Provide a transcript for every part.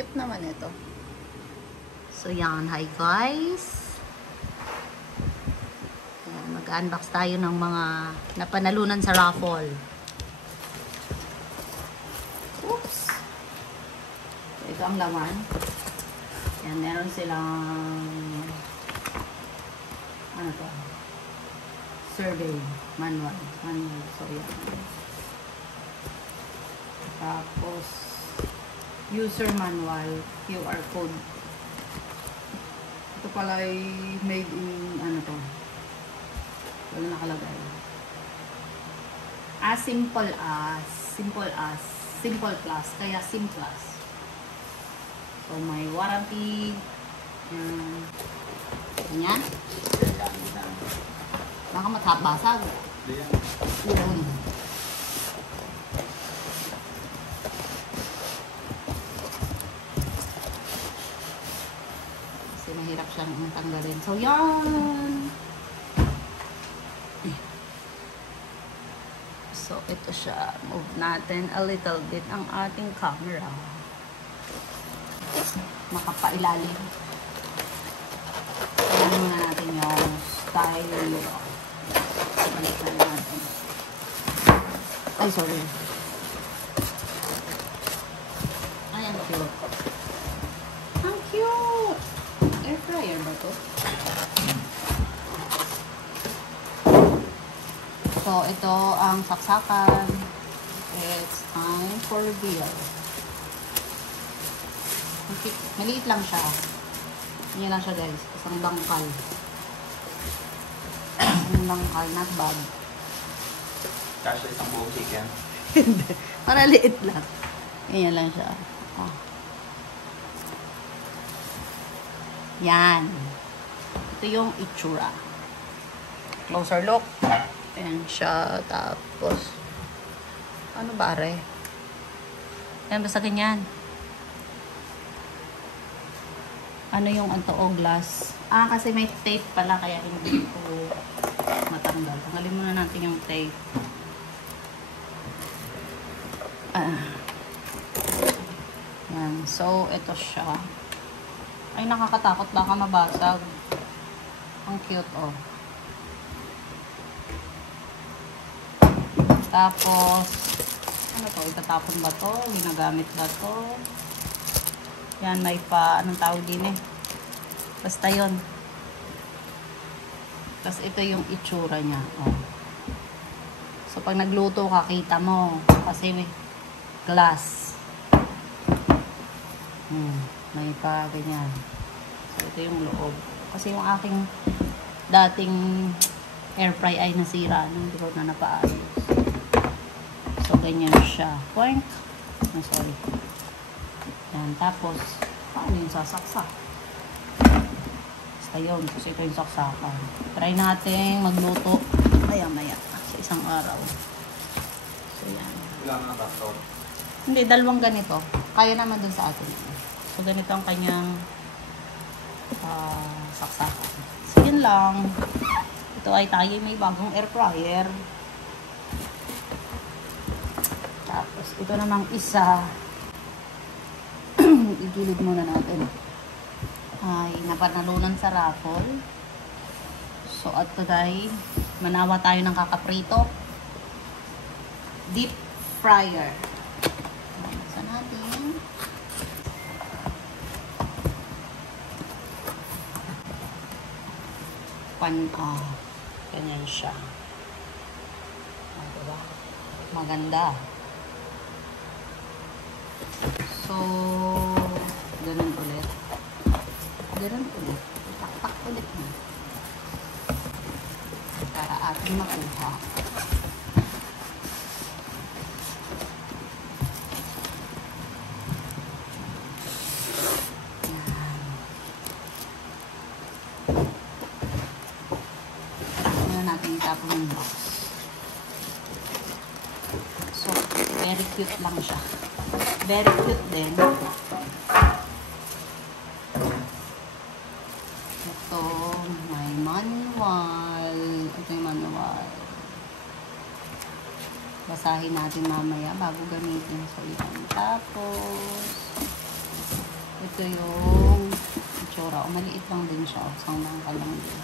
Cute naman ito. So, yan. Hi, guys. Mag-unbox tayo ng mga napanalunan sa raffle. Oops. So, ito ang laman. Yan, meron silang ano to? Survey manual. So, yan. Tapos, user manual, QR code. Ito pala ay made in, ano to? Wala nakalagay. Simple plus, kaya Simplus. So, may warranty. Ganyan. Baka matabasag. Yun. Kasi mahirap siyang tanggalin. So, yan. So, ito siya. Move natin a little bit ang ating camera. Makapailalim. Ayan muna natin yung style. Balikan natin. Ay, sorry. Ay, ang cute. Ang cute! Air fryer ba to? So, ito ang saksakan. It's time for reveal. Maliit lang siya. Yan lang siya, guys. Isang bangkal. Isang bangkal, not bad. Kasha isang buong chicken. Hindi. Maraliit lang. Yan lang siya. Oh. Yan. Ito yung itsura. Closer look. Ayan siya. Tapos, ano ba, re? Ayan, basta ganyan. Ano yung anto glass? Kasi may tape pala, kaya hindi ko matanggal. Tanggalin muna natin yung tape. Yan. So, ito siya. Ay, nakakatakot. Baka mabasag. Ang cute, oh. Tapos, ano to? Itatapon ba to? Ginagamit ba to? Yan, may pa, anong tawag din eh. Basta yun. Tapos ito yung itsura niya. Oh. So, pag nagluto ka, kita mo. Kasi may glass. May pa, ganyan. So, ito yung loob. Kasi yung aking dating air fry ay nasira. Hindi ko na napaayos. So, ganyan siya. Point. Oh, sorry. Yan. Tapos, paano yung sasaksak? Basta yun. Kasi ito yung saksakan. Try natin magluto maya-maya sa isang araw. So, yan. Wala nga ba ito? Hindi, dalawang ganito. Kaya naman dun sa atin. So, ganito ang kanyang saksakan. So, yun lang. Ito ay tayo may bagong air fryer. Tapos, ito namang isa. Igilid muna natin. Ay, napanalunan sa raffle. So, at today, manawa tayo ng kakaprito. Deep fryer. Sa natin. Ganyan siya. Diba? Maganda. So, ganun ulit. Taktak ulit na. Para ating makuha. Yan. Natin itapon yung box. So, very cute lang siya. Very cute din. Ito, may manual. Ito yung manual. Basahin natin mamaya bago gamitin. So, yan. Tapos, ito yung itsura. Maliit lang din siya. Isang langka lang din.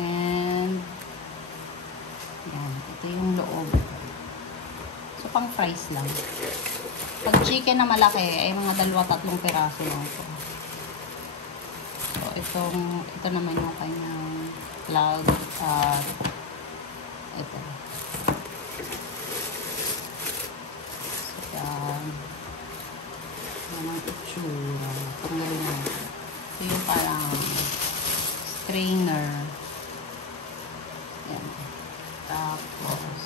And yan. Ito yung loob. So, pang fries lang. Pag chicken na malaki, ay mga 2-3 piraso lang ito. So, ito naman yung kanyang plug at ito. So, yan. Yan ang itsura. Tanggalin natin. Ito yung parang strainer. Yan. Tapos,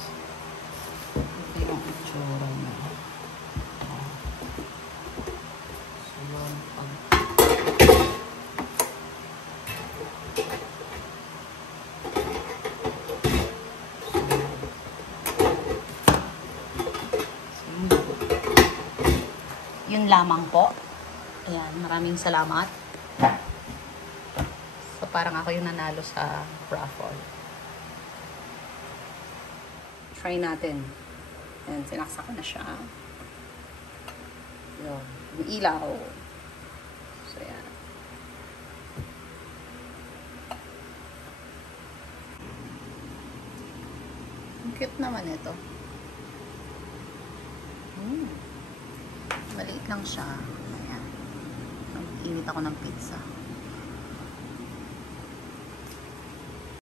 ito yung itsura niya. So, yun. Yun lamang po. Ayan, maraming salamat. So, parang ako yung nanalo sa raffle. Try natin. Ayan, sinaksak ko na siya. Yun, yung ilaw. So, ayan. Ang cute naman ito. Maliit lang siya. Ayan. Mag-init ako ng pizza.